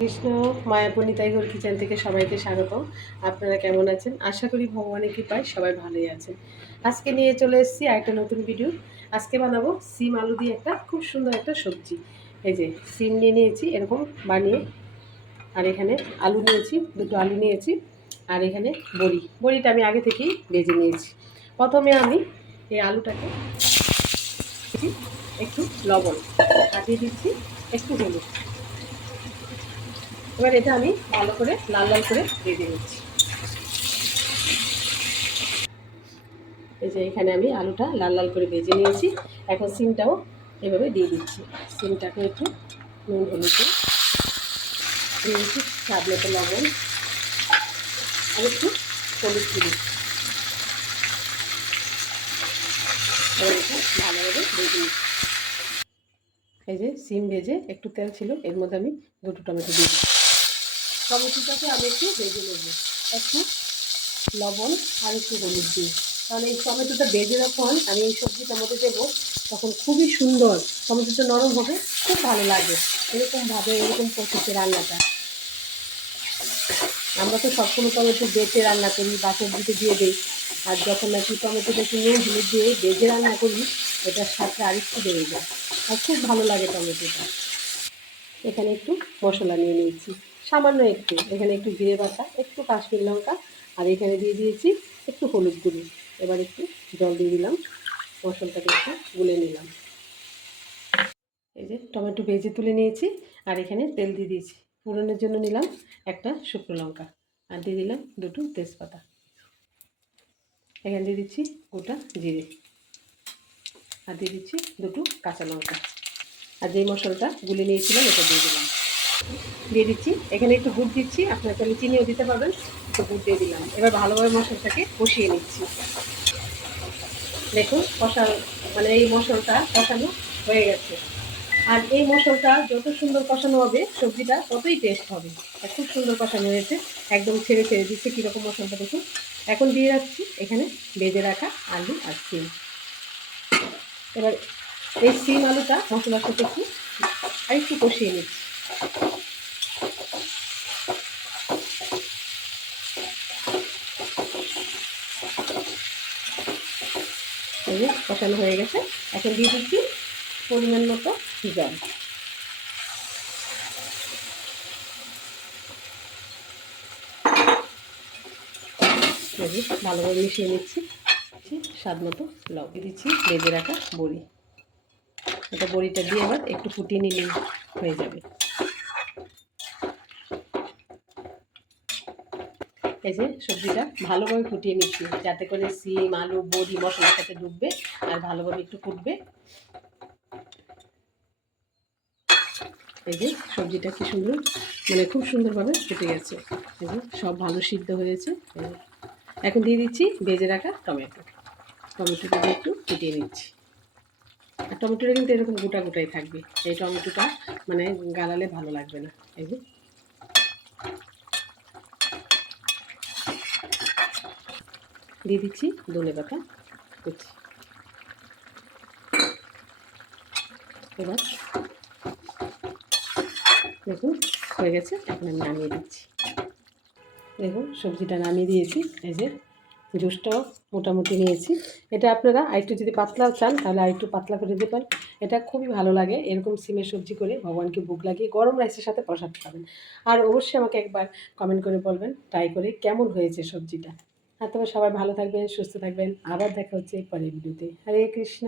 কৃষ্ণ মায়াপুরী ঘর কিচেন থেকে সবাইকে স্বাগত। আপনারা কেমন আছেন? আশা করি ভগবানের কৃপায় সবাই ভালোই আছেন। আজকে নিয়ে চলে এসেছি আরেকটা নতুন ভিডিও। আজকে বানাবো সিম আলু দিয়ে একটা খুব সুন্দর একটা সবজি। এই যে সিম নিয়ে নিয়েছি এরকম বানিয়ে, আর এখানে আলু নিয়েছি, দুটো আলু নিয়েছি, আর এখানে বড়িটা আমি আগে থেকেই ভেজে নিয়েছি। প্রথমে আমি এই আলুটাকে একটু লবণ আর দিয়ে দিচ্ছি একটু হলুদ। এবার এটা আমি ভালো করে লাল লাল করে ভেজে নিচ্ছি। এই যে এখানে আমি আলুটা লাল লাল করে ভেজে নিয়েছি। এখন সিমটাও এভাবে দিয়ে দিচ্ছি। সিমটাকে একটু নুন হলুদ দিয়ে দিচ্ছি, স্বাদ মতো লবণ আর একটু হলুদ দিয়ে এবার একটু ভালোভাবে ভেজে নিচ্ছি। এই যে সিম ভেজে একটু তেল ছিল, এর মধ্যে আমি দুটো টমেটো দিয়ে দিচ্ছি। টমেটোটাকে আমি একটু ভেজে নেব, একটু লবণ আর একটু হলুদ দিই। তাহলে এই টমেটোটা ভেজে যখন আমি এই সবজিটার মধ্যে দেবো তখন খুবই সুন্দর, টমেটোটা নরম হবে, খুব ভালো লাগে। এরকমভাবে এরকম প্রসেসে রান্নাটা আমরা তো সবসময় টমেটো বেটে রান্না করি বা সবজিতে দিয়ে দিই, আর যখন নাকি টমেটোটা একটু নুন হলুদ দিয়ে ভেজে রান্না করি এটার সাথে আরেকটু বেড়ে যায়, আর খুব ভালো লাগে টমেটোটা। এখানে একটু মশলা নিয়ে নিয়েছি, সামান্য একটু, এখানে একটু জিরে বাটা, একটু কাশ্মীর লঙ্কা, আর এখানে দিয়ে দিয়েছি একটু হলুদ গুঁড়ো। এবার একটু জল দিয়ে দিলাম, মশলাটাকে একটু গুলে নিলাম। এই যে টমেটো ভেজে তুলে নিয়েছি, আর এখানে তেল দিয়ে দিয়েছি। ফোড়নের জন্য নিলাম একটা শুকনো লঙ্কা, আর দিয়ে দিলাম দুটো তেজপাতা। এখানে দিয়ে দিচ্ছি গোটা জিরে, আর দিয়ে দিচ্ছি দুটো কাঁচা লঙ্কা, আর যেই মশলাটা গুলে নিয়েছিলাম এটা দিয়ে দিলাম। দিয়ে দিচ্ছি এখানে একটু গুড় দিচ্ছি, আপনারা চাইলে চিনিও দিতে পারবেন। একটু গুড় দিয়ে দিলাম। এবার ভালোভাবে মশলাটাকে কষিয়ে নিচ্ছি। দেখুন মানে এই মশলাটা কষানো হয়ে গেছে। আর এই মশলাটা যত সুন্দর কষানো হবে সবজিটা ততই টেস্ট হবে। আর খুব সুন্দর কষানো হয়েছে, একদম ছেড়ে ছেড়ে দিচ্ছে কীরকম মশলাটা দেখুন। এখন দিয়ে রাখছি এখানে ভেজে রাখা আলু আর সিম। এবার এই সিম আলুটা মশলার সাথে একটু কষিয়ে নিচ্ছি। এই যে কষানো হয়ে গেছে, এখন দিয়ে দিচ্ছি পরিমাণ মতো জল। ভালোভাবে মিশিয়ে নিচ্ছি। স্বাদ মতো লবণ দিচ্ছি, ভেজে রাখা বড়ি। এটা বড়িটা দিয়ে এবার একটু ফুটিয়ে নিলেই হয়ে যাবে। এই যে সবজিটা ভালোভাবে ফুটিয়ে নিচ্ছি, যাতে করে সিম আলু বড়ি মশলার সাথে ডুববে আর ভালোভাবে একটু ফুটবে। এই যে সবজিটা কি সুন্দর, মানে খুব সুন্দরভাবে ফুটে গেছে। এই যে সব ভালো সিদ্ধ হয়েছে। এখন দিয়ে দিচ্ছি ভেজে রাখা টমেটো। টমেটোটা দিয়ে একটু ফুটিয়ে নিচ্ছি। আর টমেটোটা কিন্তু এরকম গোটা গোটাই থাকবে, এই টমেটোটা মানে গালালে ভালো লাগবে না। এই যে দিয়ে দিচ্ছি ধনেপাতা কুচি। এবার দেখুন হয়ে গেছে, এখন আমি নামিয়ে দিচ্ছি। দেখুন সবজিটা নামিয়ে দিয়েছি। এই যে জুসটাও মোটামুটি নিয়েছি। এটা আপনারা আরেকটু যদি পাতলাও চান তাহলে আরেকটু পাতলা করে দিতে পারেন। এটা খুবই ভালো লাগে এরকম সিমের সবজি করে ভগবানকে ভোগ লাগিয়ে গরম রাইসের সাথে প্রসাদ খাবেন। আর অবশ্যই আমাকে একবার কমেন্ট করে বলবেন ট্রাই করে কেমন হয়েছে সবজিটা। আর তবে সবাই ভালো থাকবেন, সুস্থ থাকবেন। আবার দেখা হচ্ছে পরের ভিডিওতে। হরে কৃষ্ণ।